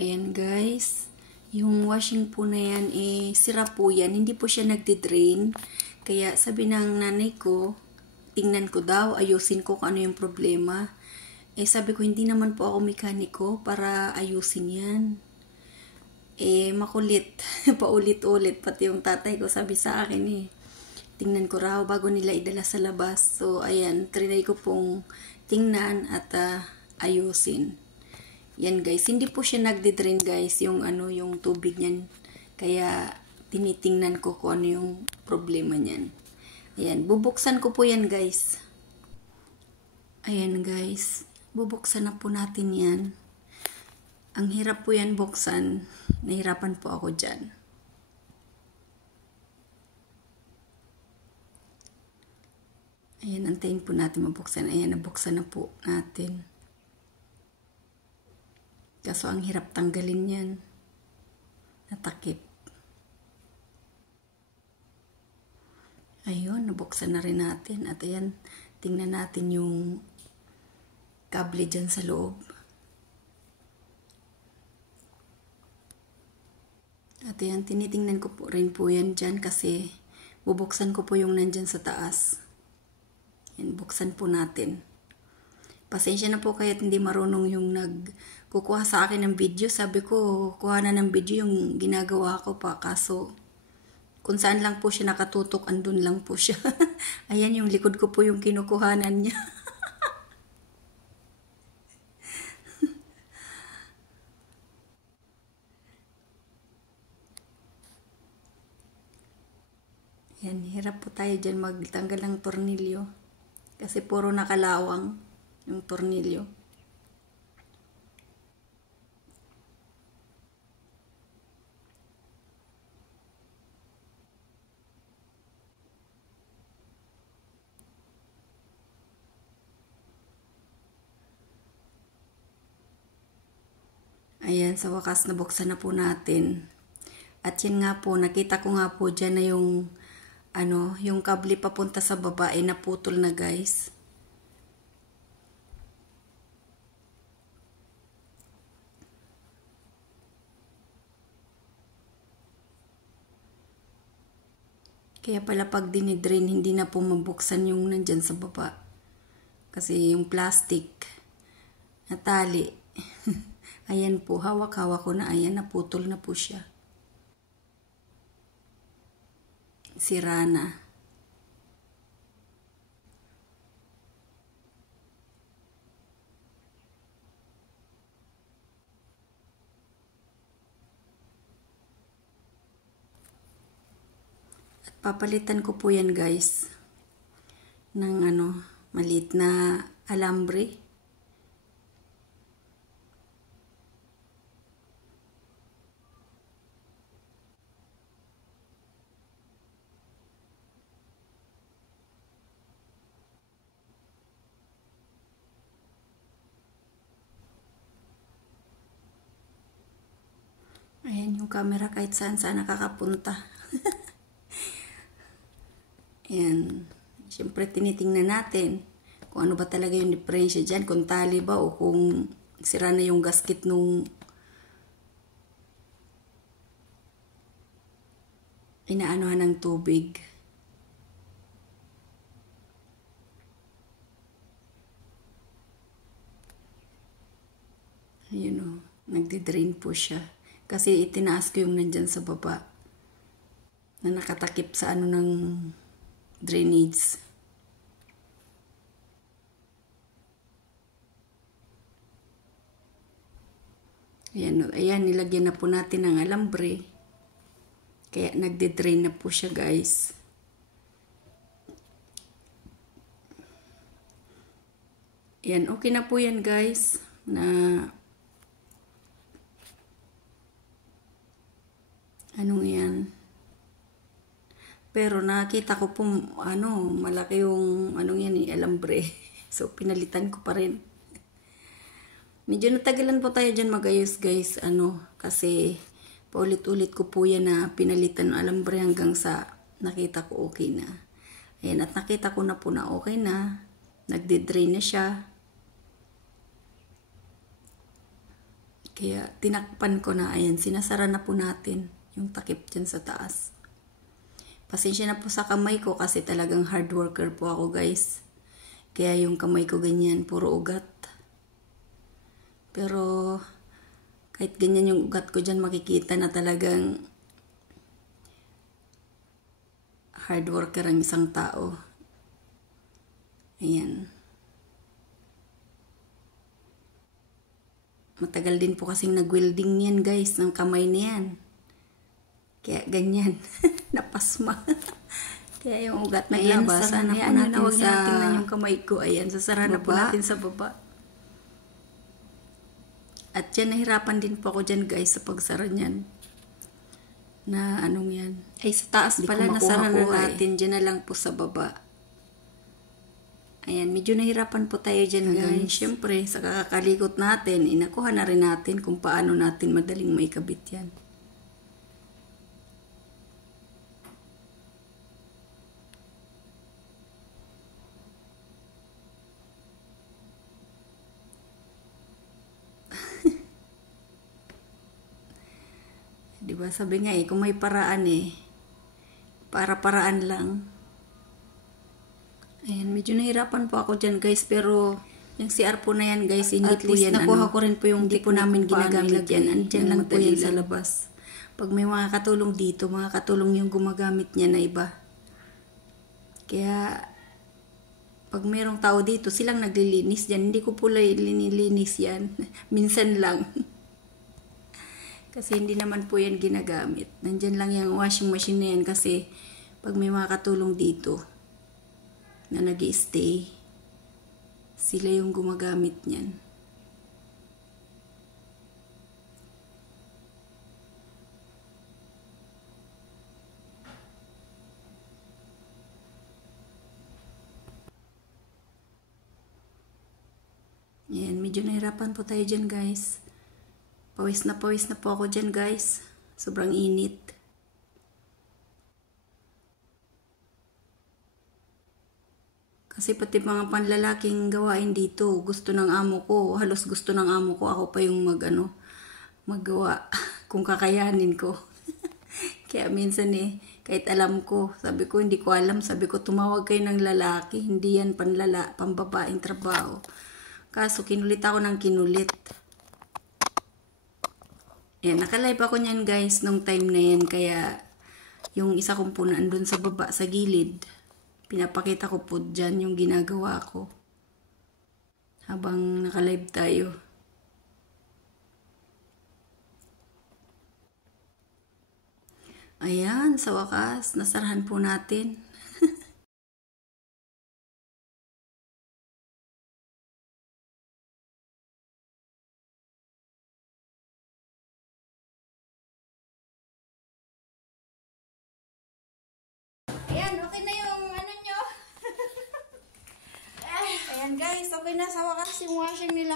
Ayan guys, yung washing po na yan, sira po yan. Hindi po siya nagdi-drain. Kaya sabi ng nanay ko, tingnan ko daw, ayusin ko kung ano yung problema. Sabi ko, hindi naman po ako mekaniko para ayusin yan. Makulit. Paulit-ulit. Pati yung tatay ko sabi sa akin tingnan ko raw bago nila idala sa labas. So, ayan, trinay ko pong tingnan at ayusin. Yan guys, hindi po siya nagdi-drain guys, yung tubig niyan. Kaya tinitingnan ko kung ano yung problema niyan. Ayan, bubuksan ko po yan guys. Ayan guys, bubuksan na po natin yan. Ang hirap po yan buksan. Nahirapan po ako dyan. Ayan, antayin po natin mabuksan. Ayan, nabuksan na po natin. Kaso ang hirap tanggalin yan. Natakip. Ayun, nabuksan na rin natin. At ayan, tingnan natin yung kable dyan sa loob. At ayan, tinitingnan ko po rin po yan dyan kasi bubuksan ko po yung nandyan sa taas. Yan, buksan po natin. Pasensya na po kaya't hindi marunong yung nagkukuha sa akin ng video. Sabi ko, kuha na ng video yung ginagawa ko pa. Kaso, kung saan lang po siya nakatutok, andun lang po siya. Ayan, yung likod ko po yung kinukuhanan niya. Yan, hirap po tayo dyan magtanggal ng tornilyo. Kasi puro nakalawang yung tornilyo. Ayan, sa wakas nabuksan na po natin. At yan nga po, nakita ko nga po dyan na yung kable papunta sa baba ay naputol na guys. Kaya pala pag dinidrain, hindi na po mabuksan yung nandyan sa baba. Kasi yung plastic na tali. Ayan po, hawak-hawak ko na. Ayan, naputol na po siya. Sira na. Papalitan ko po yan guys ng maliit na alambre. Ayan yung camera kahit saan nakakapunta. Ayan. Siyempre, tinitingnan natin kung ano ba talaga yung diferensya dyan. Kung tali ba o kung sira na yung gasket nung inaanohan ng tubig. Ayan o. Nagdi-drain po siya. Kasi itinaas ko yung nandyan sa baba na nakatakip sa ng drainage. Ayan, ayan, nilagyan na po natin ng alambre. Kaya nagde-drain na po siya guys. Ayan, okay na po yan guys. Na anong yan? Pero nakita ko po, malaki yung, alambre. So, pinalitan ko pa rin. Medyo natagalan po tayo dyan mag-ayos, guys. Kasi, paulit-ulit ko po yan na pinalitan ng alambre hanggang sa nakita ko okay na. Ayan, at nakita ko na po na okay na. Nagde-drain na siya. Kaya tinakpan ko na, ayan, sinasara na po natin yung takip dyan sa taas. Pasensya na po sa kamay ko kasi talagang hard worker po ako, guys. Kaya yung kamay ko ganyan, puro ugat. Pero kahit ganyan yung ugat ko dyan, makikita na talagang hard worker ang isang tao. Ayan. Matagal din po kasing nag-welding yan, guys, ng kamay na yan. Kaya ganyan, napasma. Kaya yung ugat naglabas. Ayan, sasara na po natin sa tingnan yung kamay ko. Ayan, sasara na po natin sa baba. At yan, nahirapan din po ako dyan, guys, sa pagsara niyan. Na anong yan? Ay, sa taas pala, nasara na natin. Dyan na lang po sa baba. Ayan, medyo nahirapan po tayo dyan, guys. Siyempre, sa kakakalikot natin, inakuha na rin natin kung paano natin madaling maikabit yan. Diba, sabi nga kung may paraan para-paraan lang. Ayan, medyo nahirapan po ako dyan, guys, pero yung CR po na yan, guys, hindi po yan, nakuha ko rin po yung hindi po namin ginagamit yan. Andyan lang po yan sa labas. Pag may mga katulong dito, mga katulong yung gumagamit niya na iba. Kaya, pag mayroong tao dito, silang naglilinis dyan. Hindi ko po linilinis yan. Minsan lang. Kasi hindi naman po yan ginagamit. Nandyan lang yung washing machine na yan kasi pag may mga katulong dito na nag-i-stay, sila yung gumagamit niyan. Yan, medyo nahirapan po tayo dyan, guys. Pawis na po ako dyan, guys. Sobrang init. Kasi pati mga panlalaking gawain dito, gusto ng amo ko, halos gusto ng amo ko, ako pa yung maggawa kung kakayanin ko. Kaya minsan kahit alam ko, sabi ko hindi ko alam, sabi ko tumawag kayo ng lalaki, hindi yan pambabaeng trabaho. Kaso kinulit ako ng kinulit. Ayan, nakalive ako niyan, guys, nung time na yan, kaya yung isa kong po nandun sa baba, sa gilid, pinapakita ko po dyan yung ginagawa ko habang nakalive tayo. Ayan, sa wakas, nasarahan po natin. Ayan, okay na yung ano nyo. Ayan, guys, okay na sa wakas yung washing nila.